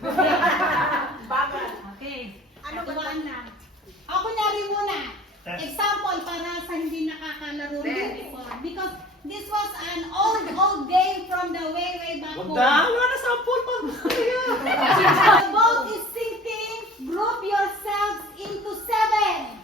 Bakit? Okay. Ano ba na? Ako kunyari muna. Example para sa hindi nakakalaro nito. Because this was an old game from the way back home. Wala na sample pa. The boat is sinking. Group yourselves into 7.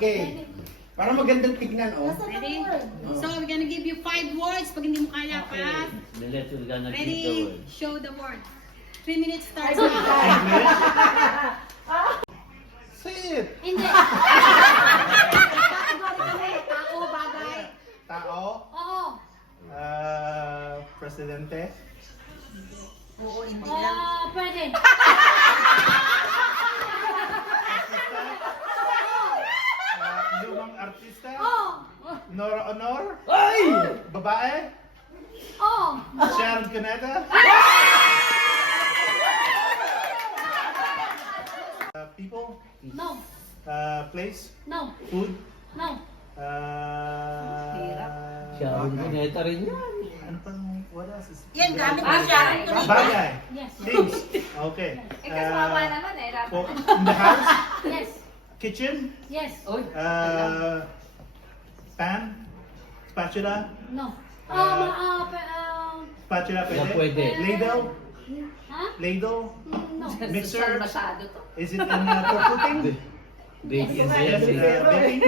Okay. Para magandang tignan, oh. Ready? So we're gonna give you 5 words. Pag hindi mo kaya, pass. Millet will gonna give the Ready? word. Show the word. 3 minutes starts now. Say it. Hindi. Tao, bagay. Tao, Oo. presidente, Pwede. lumang artista, Oo. Nora Honor, Ay! babae, Oo. Sharon Cuneta, people, No. place, No. food, No. Siya, bineta rin yan. ano pang, what else is? Yan, gamit mo siya. Bagay. Yes. Things. Okay. Eh, kasi wawa naman eh. For, in the house, Yes. kitchen, Yes. pan, spatula, No. spatula Wala pwede. pwede. Ladle, Ha? ladle, No. mixer, Masyado to. is it in for cooking? Baking Yes. yan. Baking,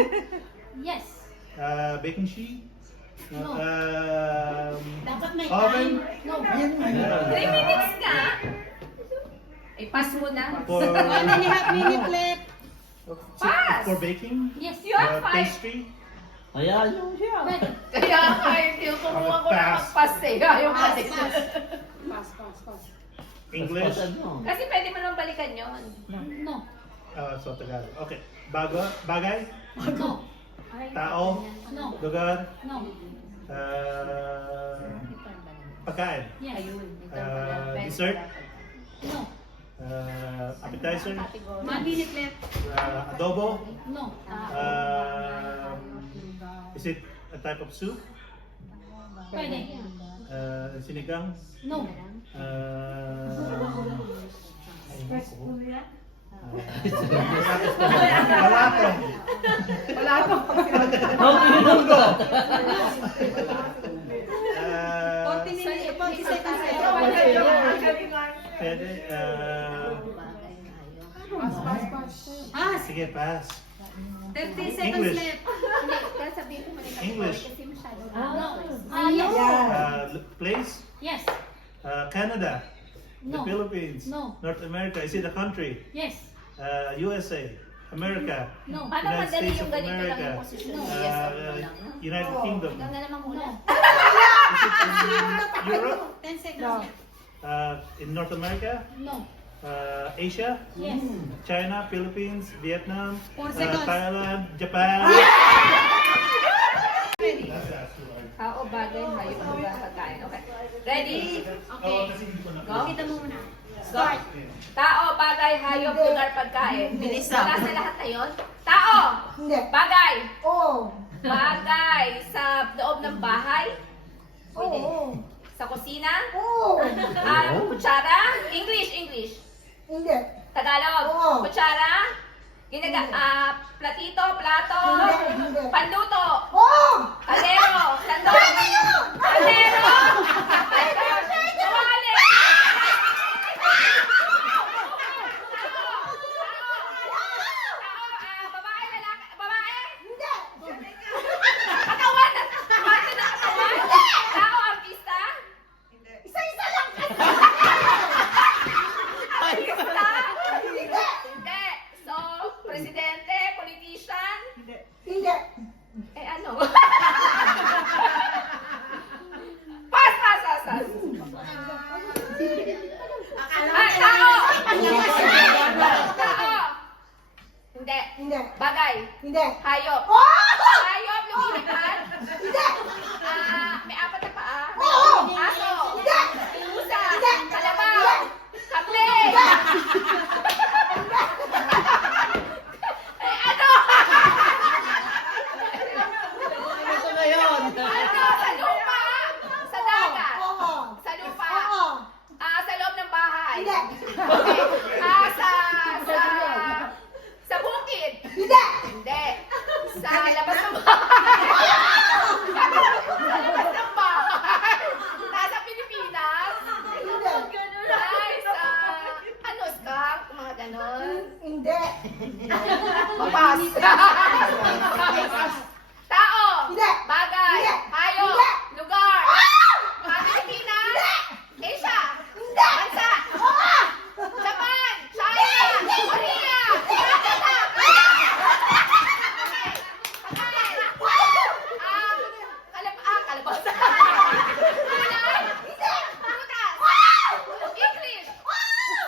Yes. baking sheet, No. Dapat may oven, No. 3 minutes ka. Eh, pass mo na. for, 1.5 minute left. Pass! for baking, Yes. You have 5. pastry, Ayan yung siya. Pwede. Kaya kahit yung kumuha ko na Pass. mag-pass eh. Ayaw pa din. Pass. English, Ano? Kasi pwede mo nang balikan yun. No. so Tagalog. Okay. Bagay, No. tao, No. lugar, No. pagkain, Yes. dessert, No. appetizer, 1 minute left. adobo, No. is it a type of soup? Pwede. Sinigang? No. Wala to. How do you know that? 40 minutes, 40 seconds left. Pwede, sige, pass. 30 seconds English. left. English. No. Yes. Place? Yes. Canada. The No. Philippines. No. North America. Is it a country? Yes. USA. America. No. Paano United madali States yung of ganito lang America. yung posisyon? Yes or no lang. United Kingdom. Ikaw na naman muna. Is it in Europe? 10 seconds left. In North America? No. Asia? Yes. China, Philippines, Vietnam, 4 seconds. Thailand, Japan. Tao, bagay, hayop, lugar, pagkain. Okay. Ready? Okay. Go. Kita mo muna. Start. Tao, bagay, hayop, lugar, pagkain. Bilisan. Wala sa lahat na yun. Tao! Hindi. Bagay! Oo. Bagay sa loob ng bahay. Oo. Sa kusina. Oo. Kutsara. English. Hindi. Tagalog. Oo. Kutsara. Platito, plato. Hindi. Panluto. Oo. Kaldero. Sandok. Kaldero. Kawali. Babae, lalaki. Babae. Hindi. Katawan. Parte ng katawan. Tao, artista. Isa-isa lang. Artista. Hindi. Hindi. So, presidente, politician. Hindi. Eh ano? Pas. Tao! Tao! Hindi. Hindi. Bagay. Hindi. Hayop. Oo. Hayop, lumilipad. Hindi. May 4 na paa. Oo. Aso. Hindi. Pusa. Hindi. Kalabaw. Kable. Eh ano? Ito na yun. Ano? Sa lupa. Sa dagat. Oo. Sa lupa. Oo. Sa loob ng bahay. Hindi. Okay. Sa bukid. Hindi. Hindi. Sa labas ng bahay. Sa labas ng bahay. Nasa Pilipinas. Hindi. Ay, sa ano, skunk, mga Ganon. Hindi. Papas. Tao. Hindi. Bagay. Hindi. Hayop. Hindi. Lugar. Pilipinas. Asia. Hindi. Bansa. Oo. Japan. China. Korea. Canada. Kalabasa. Gulay. Prutas. English.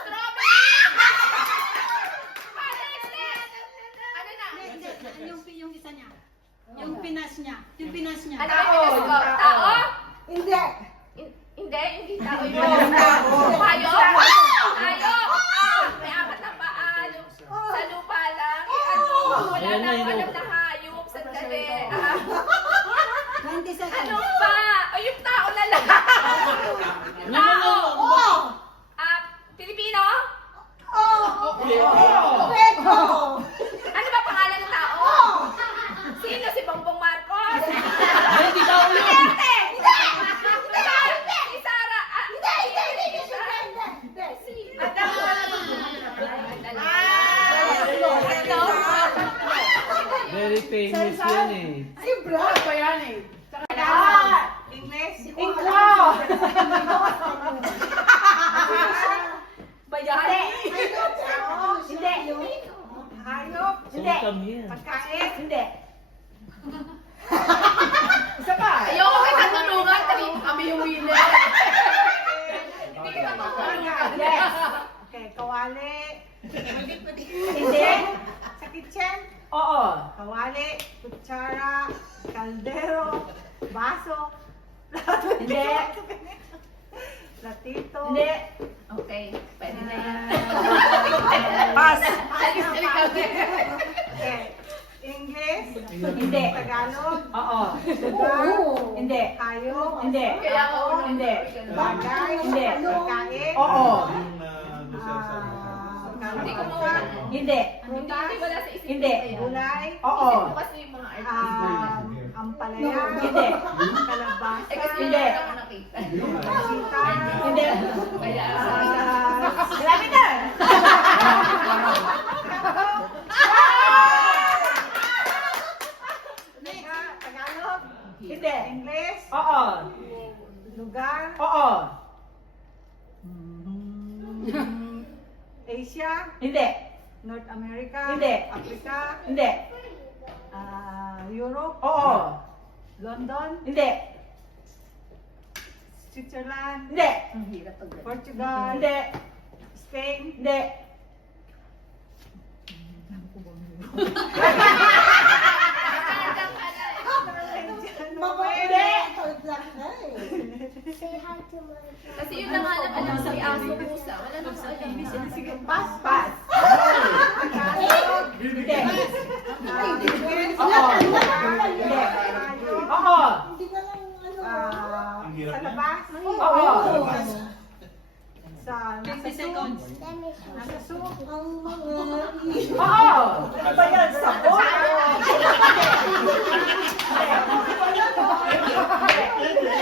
Strawberry. Ano na? Yung isa niya. Yung Pinas niya. Yung Pinas niya. Ano ang Pinas ko? Tao? Hindi. Hindi tao yun. Tao. Hayop? Hayop? May apat na paa. Sa lupa lang. Wala Ayan na na akong yun. alam na hayop. Sandali. 20 seconds. Ano pa? O yung tao na lang. Tao. Oo. Pilipino? Oo. Pwede. Ano ba pangalan ng tao? Sino? Si Bongbong Marcos? Ay, hindi tao yun. Duterte! Hindi! Si Sara! Very famous yan eh. Si Brad. Pa yan eh. English. Bayani! Hindi. Hayop. Sungkam yan. Pagkain. Hindi. Isa pa. Ayoko kita tulungan, kami yung winner. Hindi kita tulungan. Yes. Okay, kawali. Hindi. Sa kitchen? Oo. Kawali, kutsara, kaldero, baso. Hindi. Platito. Hindi. Okay, pwede na yan. Pass. Okay. Okay. English? Hindi. Tagalog? Oo. Lugar? Hindi. Hayop? Hindi. Kaya ako, Hindi. Bagay? Hindi. Pagkain? Oo. Hindi ko mawala. Hindi. Hindi wala sa isip Hindi. ko yan. Gulay? Isip ko kasi yung mga Ampalaya? Hindi. Kalabasa? Eh kasi Hindi. wala ako nakita. Sita? Hindi. Kaya, Grabe na! Tagalog? Hindi. English? Oo. Lugar? Oo. Asia? Hindi. North America? Hindi. Africa? Hindi. Europe? Oo. London? Hindi. Switzerland? Hindi. Portugal? Hindi. Spain? Hindi. kasi yun lang alam si Aso Pusa. Wala nang sa alam. Sige, pass, pass. Hindi. Oo. Hindi. Oo. Sa labas? Oo. Sa 20 seconds. nasa soup? Oo. Ano ba yan? Sabon? Hindi.